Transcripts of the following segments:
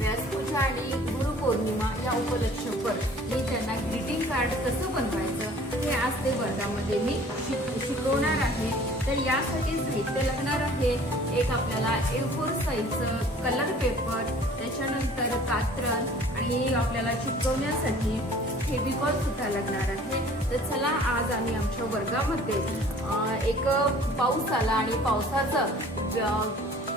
व्यासपूजा आणि गुरुपौर्णिमा या उपलक्ष्यावर मी त्यांना ग्रीटिंग कार्ड कसं बनवायचं हे आज ते वर्गामध्ये मी शिकवणार आहे। तर यासाठी साहित्य लागणार आहे, एक आपल्याला A4 साईजचं कलर पेपर, त्याच्यानंतर कात्रण आणि आपल्याला चिकटवण्यासाठी फेविकॉल सुद्धा लागणार आहे। तर चला आज आम्ही आमच्या वर्गामध्ये एक पाऊस आला आणि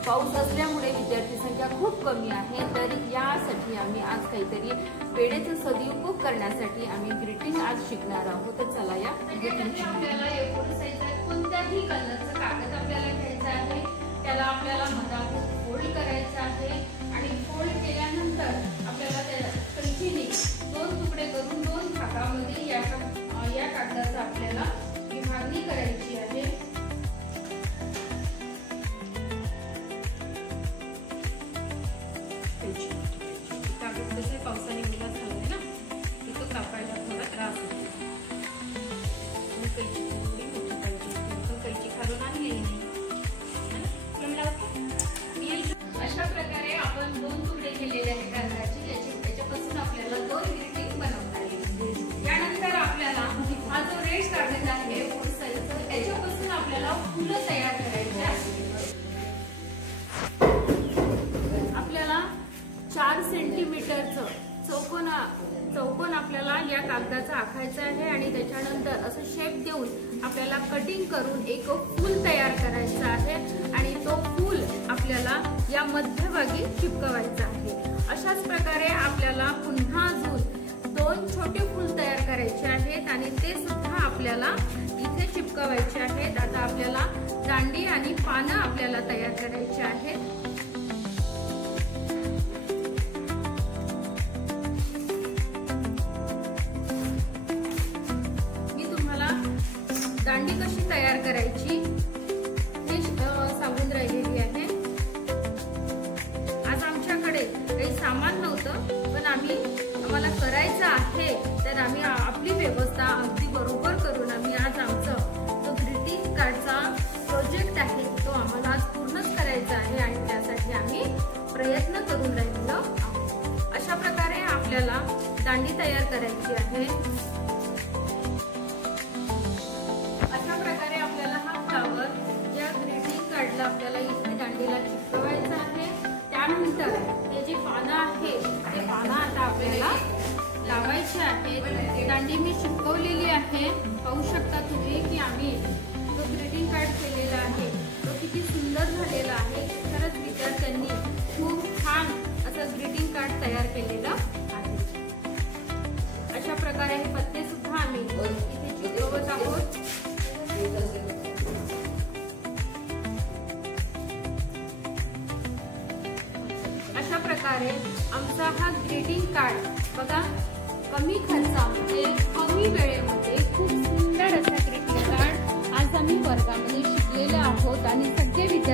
पाऊस असल्यामुळे विद्यार्थी संख्या खूप कमी आहे, तर यासाठी आम्ही आज काहीतरी पेढेचा सदुपयोग करण्यासाठी आम्ही ग्रीटिंग आज शिकणार आहोत। तर चला या ग्रीटिंग आपल्याला A4 साईजचा कोणत्याही कलरचा कागद आपल्याला घ्यायचा आहे, त्याला आपल्याला मधातून फोल्ड करायचं आहे आणि फोल्ड केल्यानंतर आपल्याला त्या कंटिन्यू 2 तुकडे करून 2 भागामध्ये या कागदाचा आपल्याला विभागणी करायची आहे। कागद कसे पावसाने ओला झालाय ना, तो कापायला थोडा त्रास होतो। कैची थोडी मोठी पाहिजे, कैची खालून आणली नाही। अशा प्रकारे आपण 2 तुकडे केलेले आहेत कागदाचे, त्याच्यापासून आपल्याला 2 ग्रीटिंग बनवता येईल। यानंतर आपल्याला हा जो रेड कागद आहे A4 साईजचा, त्याच्यापासून आपल्याला फुलं तयार करायची आहेत। आपल्याला 4 सेंटीमीटरचं चौकोन आपल्याला या कागदाचा आखायचा आहे आणि त्याच्यानंतर असं शेप देऊन आपल्याला कटिंग करून एक फूल तयार करायचं आहे आणि तो फूल आपल्याला या मध्यभागी चिपकवायचा आहे। अशाच प्रकारे आपल्याला पुन्हा अजून 2 छोटे फूल तयार करायचे आहेत आणि ते सुद्धा आपल्याला इथे चिपकवायचे आहेत। आता आपल्याला दांडी आणि पानं आपल्याला तयार करायची आहेत। दांडी कशी तयार करायची हे सांगून राहिलेली आहे। आज आमच्याकडे काही सामान नव्हतं, पण आम्हाला करायचं आहे, तर आम्ही आपली व्यवस्था अगदी बरोबर करून आम्ही आज आमचं जो ग्रीटिंग कार्डचा प्रोजेक्ट आहे तो आम्हाला आज पूर्णच करायचा आहे आणि त्यासाठी आम्ही प्रयत्न करून राहिलो आहोत। अशा प्रकारे आपल्याला दांडी तयार करायची आहे। आपल्याला इथे दांडीला चिपकवायचं आहे। त्यानंतर हे जे पानं आहे ते पानं आता आपल्याला लावायचे आहेत। दांडी मी चिपकवलेली आहे, पाहू शकता तुम्ही की आम्ही जो ग्रीटिंग कार्ड केलेला आहे तो किती सुंदर झालेला आहे। खरंच विद्यार्थ्यांनी खूप छान असं ग्रीटिंग कार्ड तयार केलेलं आहे। अशा प्रकारे हे पत्ते सुद्धा आम्ही इथे चिपकवत आहोत। अशा प्रकारे आमचा हा ग्रीटिंग कार्ड बघा, कमी खर्चामध्ये कमी वेळेमध्ये खूप सुंदर असा ग्रीटिंग कार्ड आज आम्ही वर्गामध्ये शिकलेले आहोत आणि सगळे विद्यार्थी